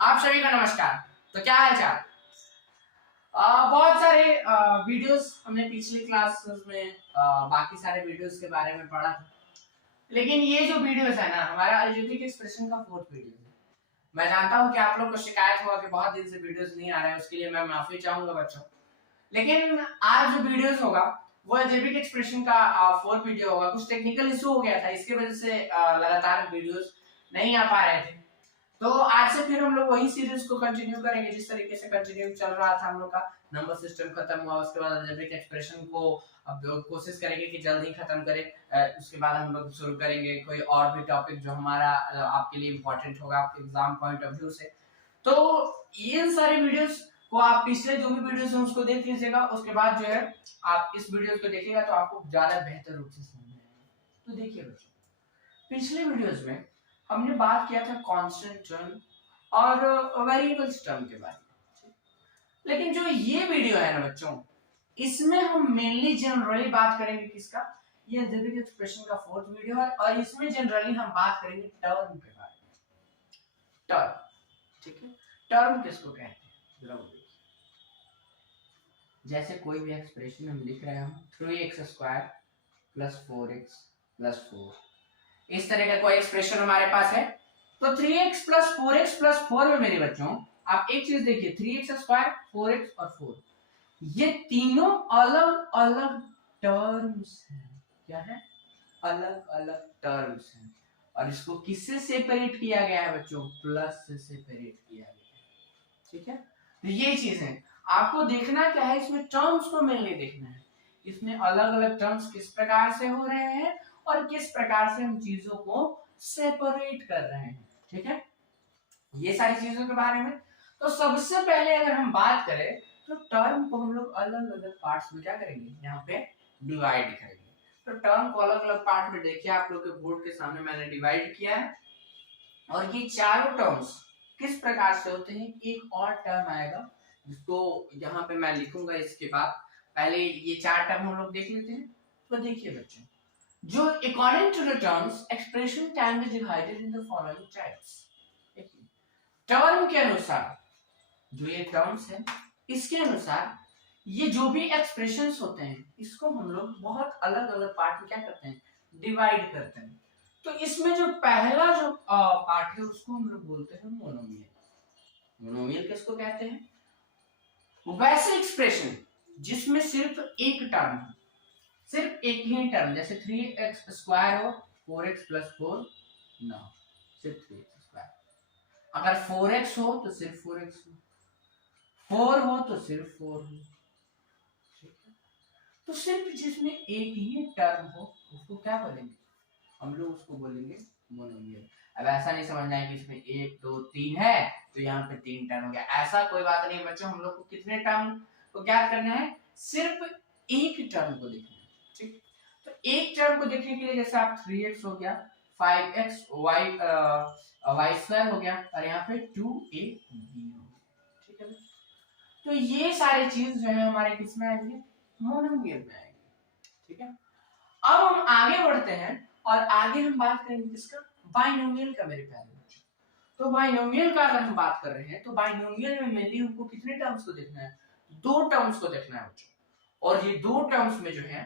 आप सभी का नमस्कार। तो क्या हाल चाल। बहुत सारे वीडियोस हमने पिछली क्लासेस में बाकी सारे वीडियोस के बारे में पढ़ा था, लेकिन ये जो वीडियोस है ना, हमारा अलजेब्रिक एक्सप्रेशन का फोर्थ वीडियो है। मैं जानता हूँ कि आप लोग को शिकायत हुआ कि बहुत दिन से वीडियोस नहीं आ रहे हैं, उसके लिए मैं माफी चाहूंगा बच्चों। लेकिन आज जो वीडियोस होगा वो अलजेब्रिक एक्सप्रेशन का फोर्थ वीडियो होगा। कुछ टेक्निकल इशू हो गया था, इसकी वजह से लगातार वीडियोस नहीं आ पा रहे थे। तो आज से फिर हम लोग वही सीरीज को कंटिन्यू करेंगे जिस तरीके से कंटिन्यू चल रहा था हम लोग का। नंबर सिस्टम खत्म हुआ, उसके बाद अलजेब्रिक एक्सप्रेशन को अब कोशिश करेंगे कि जल्दी खत्म करें। उसके बाद हम लोग शुरू करेंगे कोई और भी टॉपिक जो हमारा आपके लिए इम्पोर्टेंट होगा आपके एग्जाम पॉइंट ऑफ व्यू से। तो इन सारे वीडियोस को आप पिछले जो भी वीडियोस हैं उसको देख लीजिएगा, उसके बाद जो है आप इस वीडियो को देखिएगा तो आपको ज्यादा बेहतर रूप से समझ में आएगा। तो देखिए बच्चों, पिछले वीडियोस में हमने बात किया था कांस्टेंट टर्म और वेरिएबल्स टर्म के बारे में, लेकिन जो ये वीडियो है ना बच्चों, इसमें हम मेनली जनरली बात करेंगे किसका, ये अलजेब्रिक एक्सप्रेशन का फोर्थ वीडियो है और इसमें जनरली हम बात करेंगे टर्म के बारे में। टर्म, ठीक है। टर्म किसको कहते हैं जरा देखिए, जैसे कोई भी एक्सप्रेशन हम लिख रहे हैं 3x² + 4x + 4, इस तरह का कोई एक्सप्रेशन हमारे पास है। तो 3x + 4x + 4 में मेरे बच्चों आप एक चीज देखिए, 3x², 4x और 4, ये तीनों अलग अलग टर्म्स हैं। क्या है? अलग अलग टर्म्स हैं। और इसको किससे सेपरेट किया गया है बच्चों? प्लस से सेपरेट किया गया है। ठीक है, तो ये चीज है। आपको देखना क्या है, इसमें टर्म्स को मिलने देखना है, इसमें अलग अलग टर्म्स किस प्रकार से हो रहे हैं और किस प्रकार से हम चीजों को सेपरेट कर रहे हैं। ठीक है, ये सारी चीजों के बारे में। तो सबसे पहले अगर हम बात करें तो टर्म को हम लोग अलग अलग पार्ट्स में क्या करेंगे, यहाँ पे डिवाइड करेंगे। तो टर्म को अलग अलग पार्ट में देखिए, आप लोग के बोर्ड के सामने मैंने डिवाइड किया है। और ये चारों टर्म्स किस प्रकार से होते हैं, एक और टर्म आएगा जिसको यहाँ पे मैं लिखूंगा इसके बाद। पहले ये चार टर्म हम लोग देख लेते हैं। तो देखिए बच्चों, जो according to the terms expression can be divided in the following types. Term के अनुसार, जो ये टर्म्स है इसके अनुसार ये जो भी एक्सप्रेशंस होते हैं इसको हम लोग बहुत अलग अलग पार्ट में क्या करते हैं, डिवाइड करते हैं। तो इसमें जो पहला जो पार्ट है उसको हम लोग बोलते हैं मोनोमियल। मोनोमियल किसको कहते हैं? वैसे एक्सप्रेशन जिसमें सिर्फ एक टर्म, सिर्फ एक ही टर्म, जैसे 3x² हो 4x + 4, ना, सिर्फ 3x²। अगर 4x हो तो सिर्फ 4x हो, 4 हो तो सिर्फ 4 हो। तो सिर्फ जिसमें एक ही टर्म हो उसको क्या बोलेंगे, हम लोग उसको बोलेंगे मोनोमियल। अब ऐसा नहीं समझना है कि इसमें 1 2 3 है तो यहाँ पे 3 टर्म हो गया, ऐसा कोई बात नहीं बच्चों। हम लोग को कितने टर्म को ज्ञात करना है, सिर्फ एक टर्म को देखना है। ठीक, तो एक टर्म को देखने के लिए जैसे आप 3x हो गया, 5x y² हो गया और यहाँ पे 2ab हो गया। ठीक है, तो ये सारी चीज जो है हमारे किस में आएंगे, मोनोमियल में आएंगे। ठीक है, अब हम आगे बढ़ते हैं और आगे हम बात करेंगे किसका, बाइनोमियल का मेरे प्यारे बच्चों। तो बाइनोमियल का अगर हम बात कर रहे हैं तो बाइनोमियल में मेनली हमको कितने टर्म्स को देखना है, दो टर्म्स को देखना है बच्चों। और ये दो टर्म्स में जो है,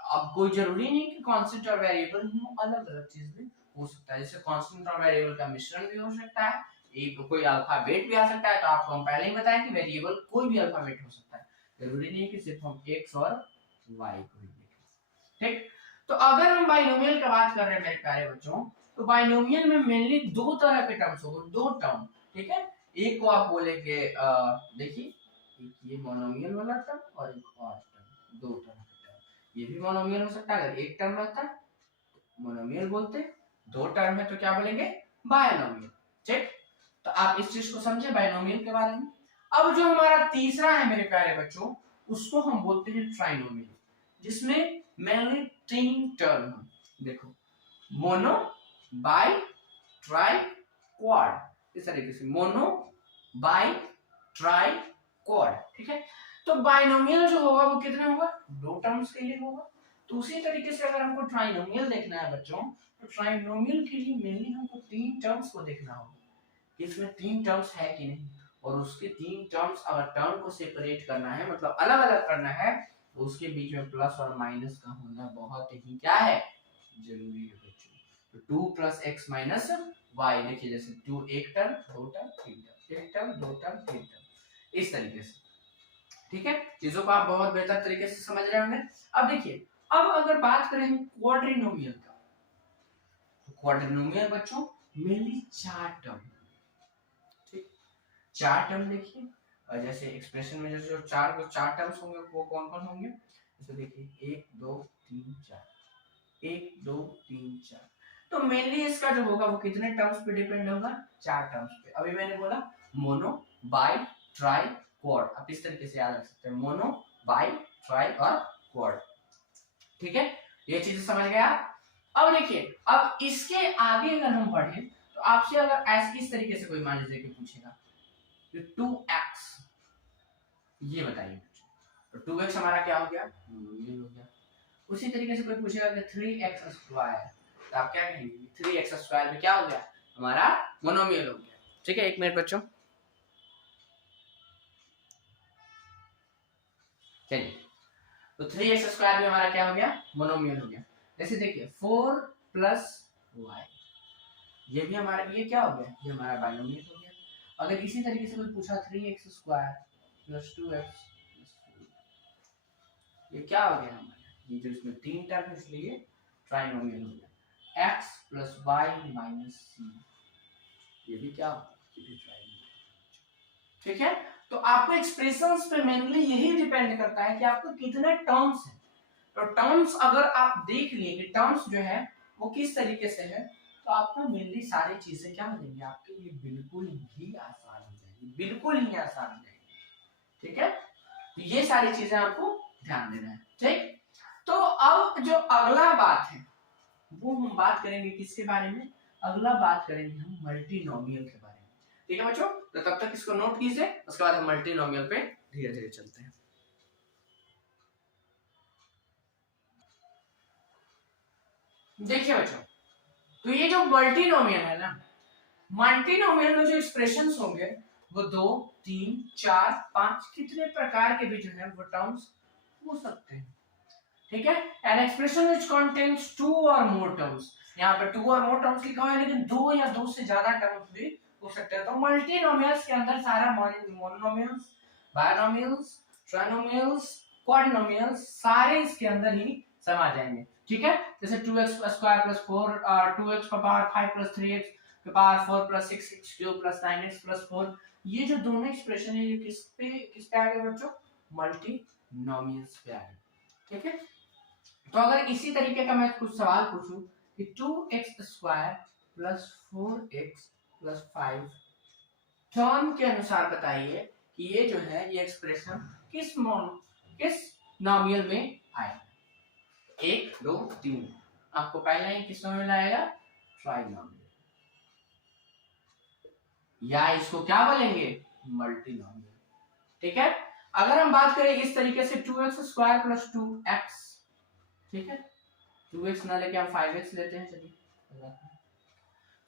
अब कोई जरूरी नहीं कि कांस्टेंट और वेरिएबल हो, अलग अलग चीज भी हो सकता है। जैसे कांस्टेंट और वेरिएबल का मिश्रण भी हो सकता है, एक कोई अल्फाबेट भी आ सकता है। तो आपको हम पहले ही बताया कि वेरिएबल कोई भी अल्फाबेट हो सकता है, जरूरी नहीं है कि सिर्फ हम x और y को ही देखें। ठीक, तो अगर हम बाइनोमियल का बात कर रहे हैं मेरे प्यारे बच्चों, तो बाइनोमियल में मेनली दो तरह के टर्म्स होंगे, दो टर्म। ठीक है, एक को आप बोलेंगे, देखिए एक ये मोनोमियल वाला टर्म और एक और टर्म, दो तरह के टर्म। ये भी मोनोमियल हो सकता है, अगर एक टर्म रहता है मोनोमियल बोलते हैं, दो टर्म है तो क्या बोलेंगे, बायनोमियल। ठीक, तो आप इस चीज को समझे बायनोमियल के बारे में। अब जो हमारा तीसरा है मेरे प्यारे बच्चों, उसको हम बोलते हैं ट्राइनोमियल, जिसमें मेनली तीन टर्म। देखो, मोनो, बाई, ट्राई, क्वाड, इस तरीके से मोनो, बाई, ट्राई, क्वाड। ठीक है, तो बाइनोमियल जो होगा वो कितने होगा, दो टर्म्स के लिए होगा। तो उसी तरीके से अगर हमको ट्राइनोमियल देखना है बच्चों, तो ट्राइनोमियल के लिए मेनली हमको तीन टर्म्स को देखना होगा। कि इसमें 3 टर्म्स है कि नहीं, और उसके 3 टर्म्स अगर टर्म को सेपरेट करना है, मतलब अलग अलग करना है, तो उसके बीच में प्लस और माइनस का होना बहुत ही क्या है, जरूरी है बच्चों। तो 2 + x - y, देखिए जैसे 2 एक टर्म, 2 टर्म, 3 टर्म, एक टर्म, 2 टर्म, 3 टर्म, इस तरीके से। ठीक है, चीजों को आप बहुत बेहतर तरीके से समझ रहे होंगे। अब देखिए, अब अगर बात करें क्वाड्रिनोमियल का, तो क्वाड्रिनोमियल बच्चों मेनली 4 टर्म, ठीक, 4 टर्म देखिए, और जैसे एक्सप्रेशन में जैसे जो 4 टर्म्स होंगे वो कौन कौन होंगे, जैसे देखिए 1 2 3 4, 1 2 3 4, तो मेनली इसका जो होगा वो कितने टर्म्स पे डिपेंड होगा, 4 टर्म्स पे। अभी मैंने बोला मोनो, बाई, ट्राई, क्वाड, आप इस तरीके से याद रख सकते हैं, मोनो, बाई, ट्राई और क्वाड। ठीक है, ये चीजें समझ गए आप। अब देखिए, अब इसके आगे अगर हम बढ़े, तो आपसे अगर ऐसे इस तरीके से कोई मान लीजिए कि पूछेगा 2x, ये बताइए, तो 2x हमारा क्या हो गया, मोनोमियल हो गया। उसी तरीके से कोई पूछेगा कि 3x स्क्वायर, तो आप क्या कहेंगे, 3x स्क्वायर में क्या हो गया, हमारा मोनोमियल हो गया। ठीक है, एक मिनट बच्चों, चलिए, तो 3x स्क्वायर में हमारा क्या हो गया, मोनोमियल हो गया। जैसे देखिए 4 + y, ये भी हमारा, ये क्या हो गया, ये हमारा बाइनोमियल हो गया। अगर इसी तरीके से कोई पूछा 3x स्क्वायर + 2x + 4, ये क्या हो गया हमारा, ये जो इसमें 3 टर्म है इसलिए ट्राइनोमियल हो गया। x + y - c, ये भी क्या होगा, ये भी ट्राइनोमियल। ठीक है, तो आपको एक्सप्रेशंस पे मेनली यही डिपेंड करता है कि आपको कितने टर्म्स हैं। तो टर्म्स अगर आप देख लिए कि टर्म्स जो है वो किस तरीके से है, तो आपको मेनली सारी चीजें क्या हो जाएंगी, आपके लिए बिल्कुल ही आसान हो जाएगी, बिल्कुल ही आसान हो जाएगी। ठीक है, तो ये सारी चीजें आपको ध्यान देना है। ठीक, तो अब जो अगला बात है वो हम बात करेंगे किसके बारे में, अगला बात करेंगे हम मल्टीनोमियल के बारे में। ठीक है बच्चों, तो तब तक इसको नोट कीजिए, उसके बाद हम मल्टीनोमियल पे धीरे धीरे चलते हैं। देखिए बच्चों, तो ये जो मल्टीनोमियल है ना, मल्टीनोमियल में जो एक्सप्रेशंस होंगे वो 2 3 4 5 कितने प्रकार के भी जो है वो टर्म्स हो सकते हैं। ठीक है, एन एक्सप्रेशन व्हिच कंटेन्स 2 और मोर टर्म्स, यहाँ पे 2 और मोर टर्म्स लिखा हुआ है, लेकिन 2 या 2 से ज्यादा टर्म्स भी हो सकते हैं। तो मल्टीनोमियल्स के अंदर सारा मोनोमियल्स, बायनोमियल्स, ट्राइनोमियल्स, क्वाड्रिनोमियल्स सारे इसके अंदर ही समा जाएंगे। ठीक है, जैसे 2x स्क्वायर प्लस 4, 2x का पावर 5 प्लस 3x के power 4 plus 6x cube plus 9x plus 4, ये जो दोनों एक्सप्रेशन है ये किस पे आ गए बच्चों, मल्टीनोमियल्स पे आ गए। ठीक है, तो अगर इसी तरीके का मैं कुछ सवाल पूछूं कि 2x square plus 4x plus 5 term के अनुसार बताइए कि ये जो है ये एक्सप्रेशन किस नॉमियल में आएगा, 1 2 3, आपको पहले ही किस नॉमियल आएगा, ट्राइनोमियल, या इसको क्या बोलेंगे, मल्टीनोमियल। ठीक है, अगर हम बात करें इस तरीके से 2x स्क्वायर प्लस 2x, ठीक है, 2x ना लेके हम 5x लेते हैं, चलिए,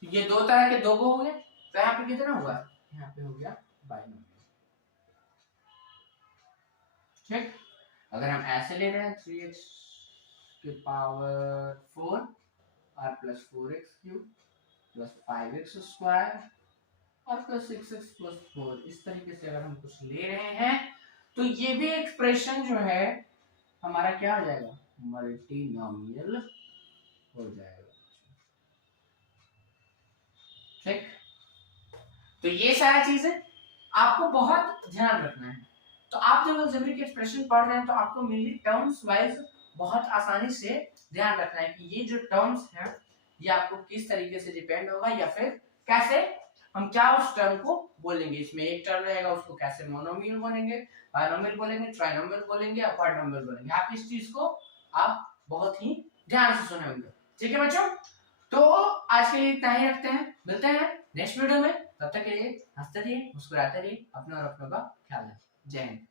तो ये दो तरह के दो हो गए, तो यहाँ पे कितना हुआ, यहाँ पे हो गया बाइनोमियल। ठीक, अगर हम ऐसे ले रहे हैं 3x के पावर 4 और plus 4x cube plus 5x square और प्लस 6x प्लस 4, इस तरीके से अगर हम कुछ ले रहे हैं, तो ये भी एक्सप्रेशन जो है हमारा क्या हो जाएगा, मल्टीनोमियल हो जाएगा। ठीक, तो ये सारा चीजें आपको बहुत ध्यान रखना है। तो आप जब अलजेब्रिक के एक्सप्रेशन पढ़ रहे हैं तो आपको मेनली टर्म्स वाइज बहुत आसानी से ध्यान रखना है कि ये जो टर्म्स हैं ये आपको किस तरीके से डिपेंड होगा, या फिर कैसे हम क्या उस टर्म को बोलेंगे। इसमें एक टर्म रहेगा उसको कैसे मोनोमियल बोलेंगे, बाइनोमियल बोलेंगे, ट्राइनोमियल बोलेंगे या क्वाड्रोमियल बोलेंगे। आप इस चीज को आप बहुत ही ध्यान से सुने होंगे। ठीक है बच्चों, तो आज के लिए इतना ही रखते हैं, मिलते हैं नेक्स्ट वीडियो में, तब तक के लिए हंसते रहिए, मुस्कुराते रहिए, अपने और अपनों का ख्याल रखिए। जय हिंद।